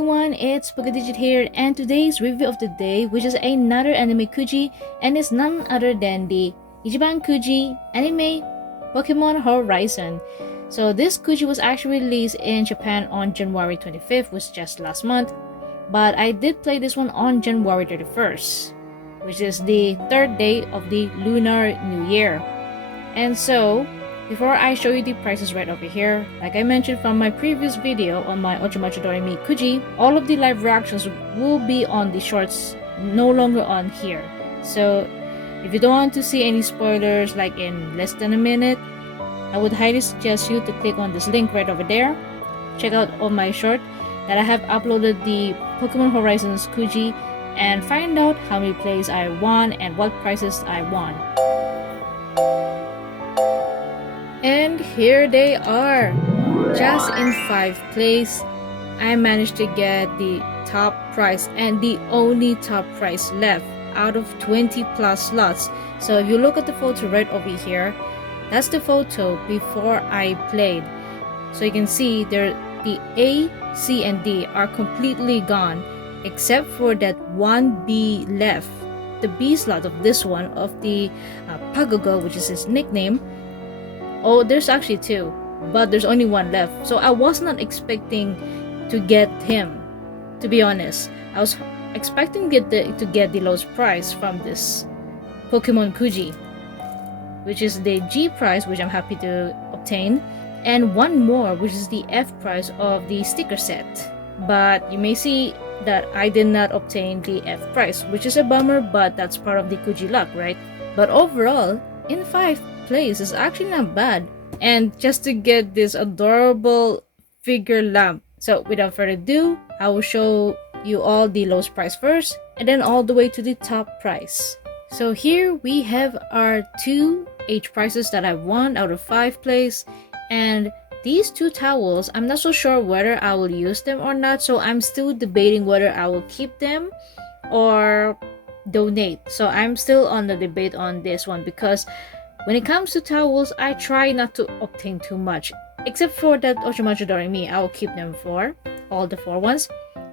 everyone, it's Kuji here, and today's review of the day, which is another anime Kuji, and is none other than the Ichiban Kuji anime Pokemon Horizon. So this Kuji was actually released in Japan on January 25th, which was just last month, but I did play this one on January 31st, which is the third day of the Lunar New Year. And so, before I show you the prices right over here, like I mentioned from my previous video on my Ochimachi Doremi Kuji, all of the live reactions will be on the shorts, no longer on here. So if you don't want to see any spoilers like in less than a minute, I would highly suggest you to click on this link right over there. Check out on my short that I have uploaded the Pokemon Horizons Kuji and find out how many plays I won and what prices I won. And here they are. Just in 5 plays, I managed to get the top price and the only top price left out of 20 plus slots. So if you look at the photo right over here, that's the photo before I played. So you can see there the A, C, and D are completely gone except for that one B left. The B slot of this one of the Pagogo, which is his nickname. Oh, there's actually 2, but there's only 1 left. So I was not expecting to get him, to be honest. I was expecting to get the lowest price from this Pokemon Kuji, which is the G price, which I'm happy to obtain, and 1 more, which is the F price of the sticker set. But you may see that I did not obtain the F price, which is a bummer, but that's part of the Kuji luck, right? But overall, in 5 plays is actually not bad. And just to get this adorable figure lamp. So without further ado, I will show you all the lowest price first and then all the way to the top price. So here we have our 2 H prices that I won out of 5 plays, and these 2 towels, I'm not so sure whether I will use them or not, so I'm still debating whether I will keep them or donate. So I'm still on the debate on this one, because when it comes to towels, I try not to obtain too much, except for that Ochimachi Doremi. I will keep them for all the 4 ones.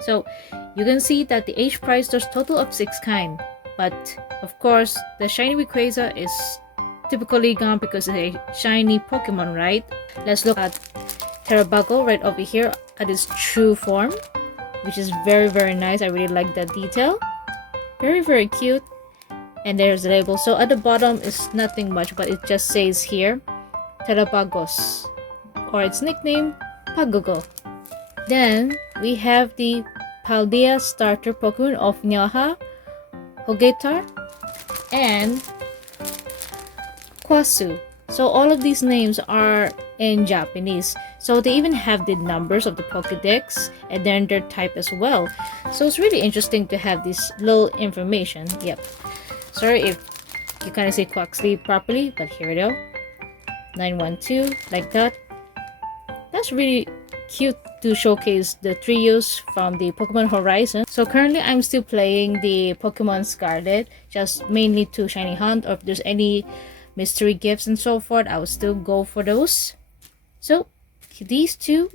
So you can see that the H price, there's total of 6 kind, but of course the shiny Rayquaza is typically gone because it's a shiny Pokemon, right? Let's look at Terabago right over here at its true form, which is very nice. I really like that detail. Very cute. And there's the label. So at the bottom is nothing much, but it just says here Terabagos, or its nickname Pagogo. Then we have the Paldea starter Pokemon of Nyaha, Hogetar, and Kwasu. So all of these names are in Japanese. So they even have the numbers of the Pokédex and then their type as well. So it's really interesting to have this little information. Yep. Sorry if you kind of say Quaxley properly, but here we go. 912, like that. That's really cute to showcase the trios from the Pokemon Horizon. So currently I'm still playing the Pokemon Scarlet, just mainly to shiny hunt, or if there's any mystery gifts and so forth, I will still go for those. So these 2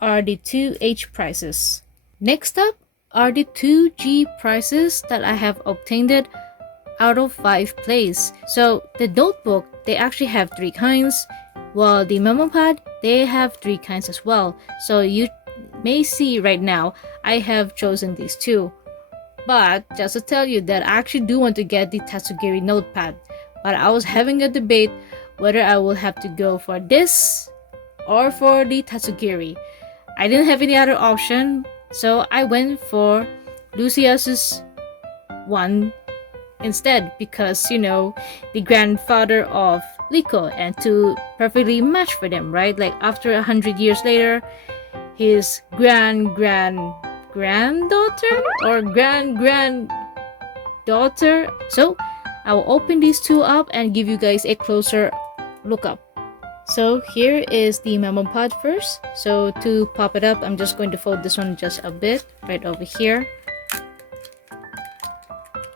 are the 2 H prices. Next up are the 2 G prices that I have obtained it out of 5 plays. So the notebook, they actually have 3 kinds, while the memo pad, they have 3 kinds as well. So you may see right now I have chosen these 2, but just to tell you that I actually do want to get the Tatsugiri notepad, but I was having a debate whether I will have to go for this or for the Tatsugiri. I didn't have any other option, so I went for Lucius's one instead, because, you know, the grandfather of Liko, and to perfectly match for them, right? Like after 100 years later, his granddaughter or granddaughter. So I will open these 2 up and give you guys a closer look up. So here is the memo pod first. So to pop it up, I'm just going to fold this one just a bit right over here,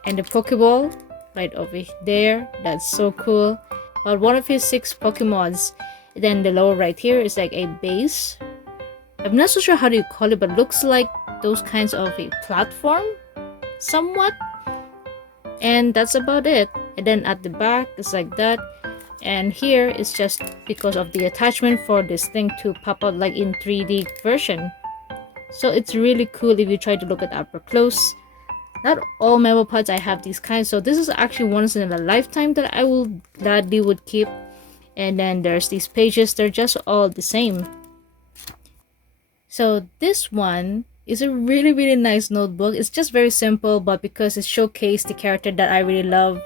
and the Pokeball right over there. That's so cool. But one of his 6 Pokemons. Then the lower right here is like a base. I'm not so sure how do you call it, but it looks like those kinds of a platform somewhat, and that's about it. And then at the back it's like that, and here it's just because of the attachment for this thing to pop out like in 3D version. So it's really cool if you try to look at up close. Not all metal pods I have these kinds, so this is actually once in a lifetime that I will gladly would keep. And then there's these pages, they're just all the same. So this one is a really nice notebook. It's just very simple, but because it showcased the character that I really love,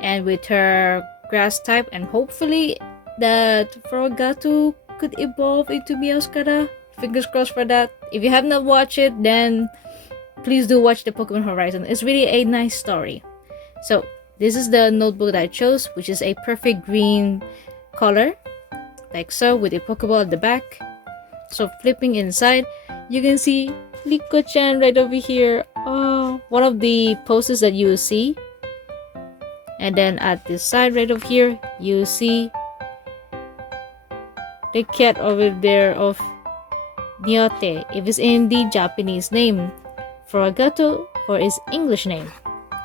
and with her grass type, and hopefully that Furugato could evolve into Miyaskara. Fingers crossed for that. If you have not watched it, then please do watch the Pokemon Horizon. It's really a nice story. So this is the notebook that I chose, which is a perfect green color, like so, with a Pokeball at the back. So flipping inside, you can see Liko-chan right over here. Oh, one of the poses that you see. And then at this side right over here, you see the cat over there of Nyote, if it's in the Japanese name. Furugato for its English name.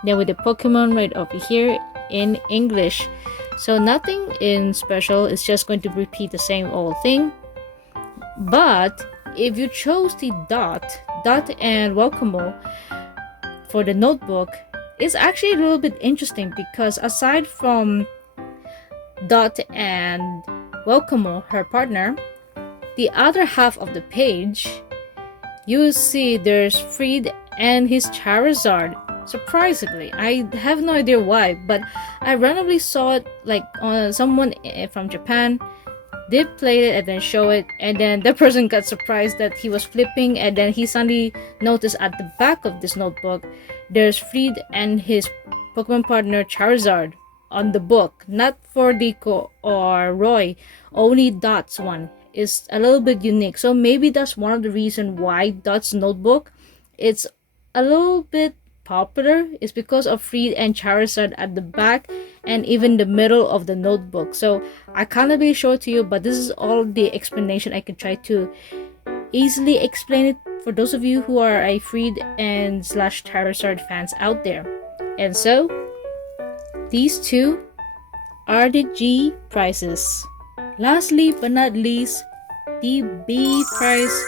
Then with the Pokemon right over here in English. So nothing in special, it's just going to repeat the same old thing. But if you chose the Dot and Welcome for the notebook, it's actually a little bit interesting because aside from Dot and Welcome, her partner, the other half of the page, you see there's Fried and his Charizard. Surprisingly, I have no idea why, but I randomly saw it like on someone from Japan. They played it and then show it, and then the person got surprised that he was flipping, and then he suddenly noticed at the back of this notebook there's Fried and his Pokemon partner Charizard on the book, not for Deco or Roy, only Dot's one. Is a little bit unique, so maybe that's one of the reasons why Dot's notebook it's a little bit popular, is because of Fried and Charizard at the back and even the middle of the notebook. So I can't be sure to you, but this is all the explanation I can try to easily explain it for those of you who are a Fried and / Charizard fans out there. And so these two are the G prices. Lastly but not least, the B price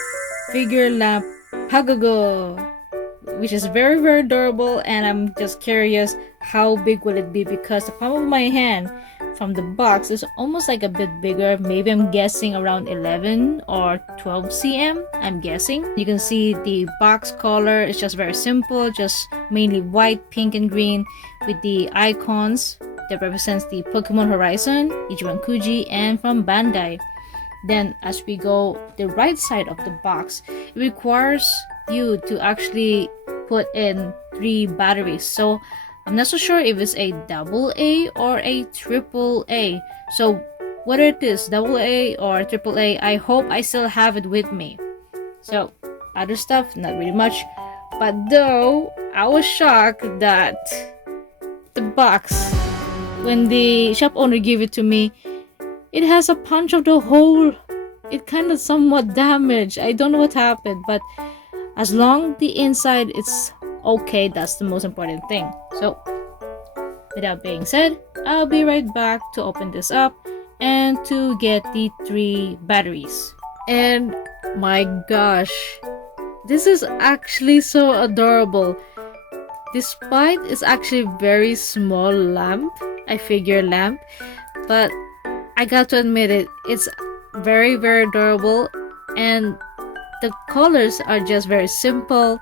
figure lamp Pagogo, which is very adorable, and I'm just curious how big will it be because the palm of my hand from the box is almost like a bit bigger. Maybe I'm guessing around 11 or 12 cm, I'm guessing. You can see the box color is just very simple, just mainly white, pink, and green with the icons that represents the Pokemon Horizon, Ichiban Kuji, and from Bandai. Then as we go the right side of the box, it requires you to actually put in 3 batteries. So I'm not so sure if it's a AA or a AAA. So whether it is AA or AAA, I hope I still have it with me. So other stuff, not really much. But though, I was shocked that the box, when the shop owner gave it to me, it has a punch of the hole. It kind of somewhat damaged. I don't know what happened, but as long the inside it's okay, that's the most important thing. So without being said, I'll be right back to open this up and to get the 3 batteries. And my gosh, this is actually so adorable. Despite it's actually very small lamp, I figure lamp, but I got to admit it's very adorable, and the colors are just very simple,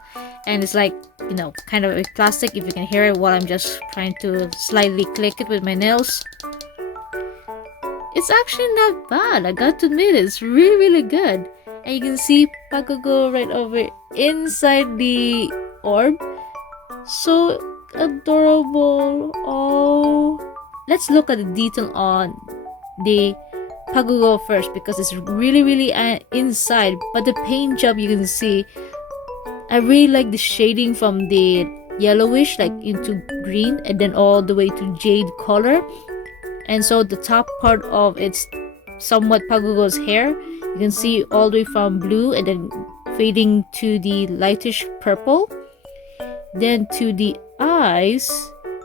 and it's like, you know, kind of a plastic, if you can hear it while I'm just trying to slightly click it with my nails. It's actually not bad, I got to admit it. It's really good. And you can see Pagogo right over inside the orb. So adorable. Oh, let's look at the detail on the Pagogo first because it's really inside. But the paint job, you can see, I really like the shading from the yellowish like into green and then all the way to jade color. And so the top part of its somewhat Pagogo's hair, you can see all the way from blue and then fading to the lightish purple. Then to the eyes,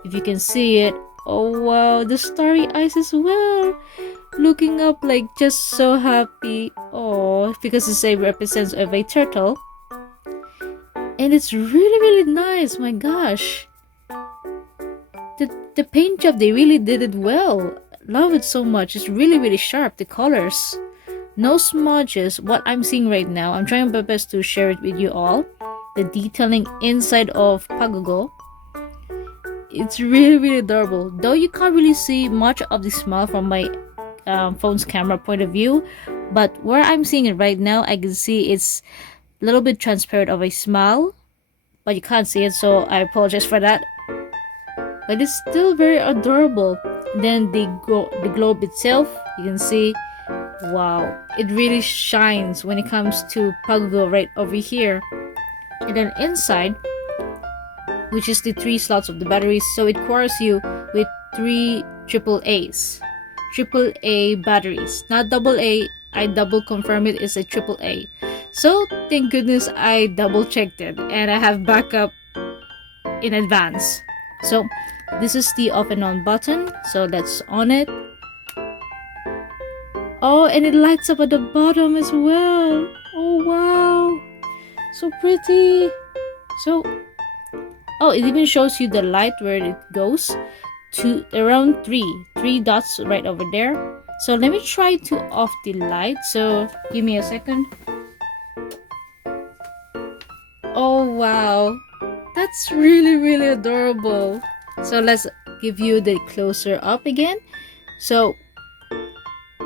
if you can see it, oh wow, the starry eyes as well, looking up like just so happy. Oh, because the same represents of a turtle, and it's really nice. My gosh, the paint job, they really did it well. Love it so much. It's really sharp, the colors, no smudges. What I'm seeing right now, I'm trying my best to share it with you all. The detailing inside of Pagogo, it's really adorable, though you can't really see much of the smile from my phone's camera point of view, but where I'm seeing it right now, I can see it's a little bit transparent of a smile, but you can't see it, so I apologize for that. But it's still very adorable. Then the globe itself, you can see, wow, it really shines when it comes to Pagogo right over here. And then inside, which is the 3 slots of the batteries, so it requires you with 3 AAAs. AAA batteries, not AA. I double confirm it is a AAA. So thank goodness I double checked it, and I have backup in advance. So this is the off and on button, so let's on it. Oh, and it lights up at the bottom as well. Oh wow, so pretty. So oh, it even shows you the light where it goes to around 3 dots right over there. So let me try to off the light, so give me a second. Oh wow, that's really adorable. So let's give you the closer up again. So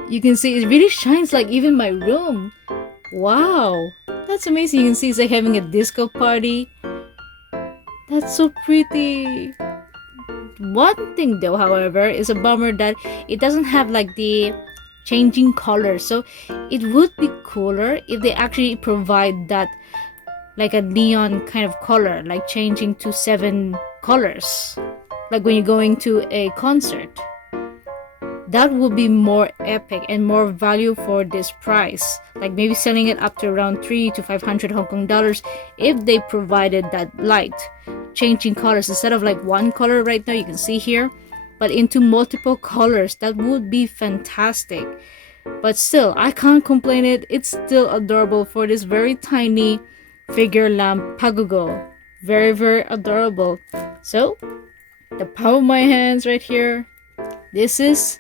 you can see it really shines like even my room. Wow, that's amazing. You can see it's like having a disco party. That's so pretty. One thing though, however, is a bummer that it doesn't have like the changing color. So it would be cooler if they actually provide that, like a neon kind of color, like changing to 7 colors, like when you're going to a concert. That would be more epic and more value for this price, like maybe selling it up to around 300 to 500 Hong Kong dollars if they provided that light changing colors instead of like one color right now you can see here, but into multiple colors. That would be fantastic. But still, I can't complain it. It's still adorable for this very tiny figure lamp Pagogo. Very adorable. So the palm of my hands right here, this is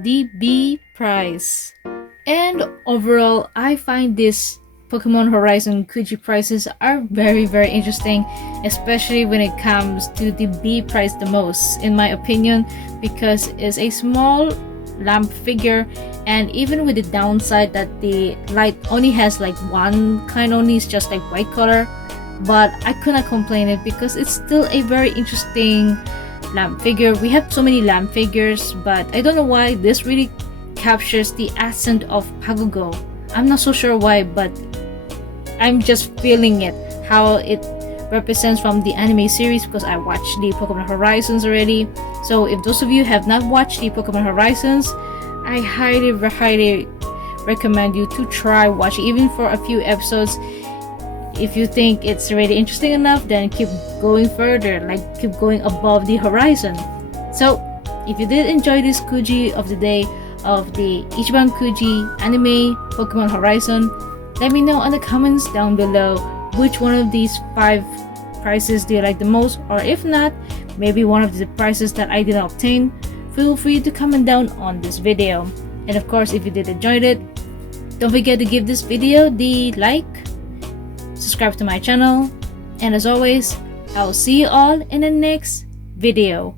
the B price. And overall, I find this Pokemon Horizon Kuji prices are very interesting, especially when it comes to the B price the most, in my opinion, because it's a small lamp figure, and even with the downside that the light only has like one kind only, it's just like white color, but I couldn't complain it because it's still a very interesting lamp figure. We have so many lamp figures, but I don't know why this really captures the accent of Pagogo. I'm not so sure why, but I'm just feeling it, how it represents from the anime series, because I watched the Pokemon Horizons already. So if those of you have not watched the Pokemon Horizons, I highly recommend you to try watching even for a few episodes. If you think it's already interesting enough, then keep going further, like keep going above the horizon. So if you did enjoy this Kuji of the day of the Ichiban Kuji anime Pokemon Horizon, let me know in the comments down below which one of these 5 prices do you like the most, or if not, maybe one of the prices that I didn't obtain. Feel free to comment down on this video. And of course, if you did enjoy it, don't forget to give this video the like, subscribe to my channel, and as always, I'll see you all in the next video.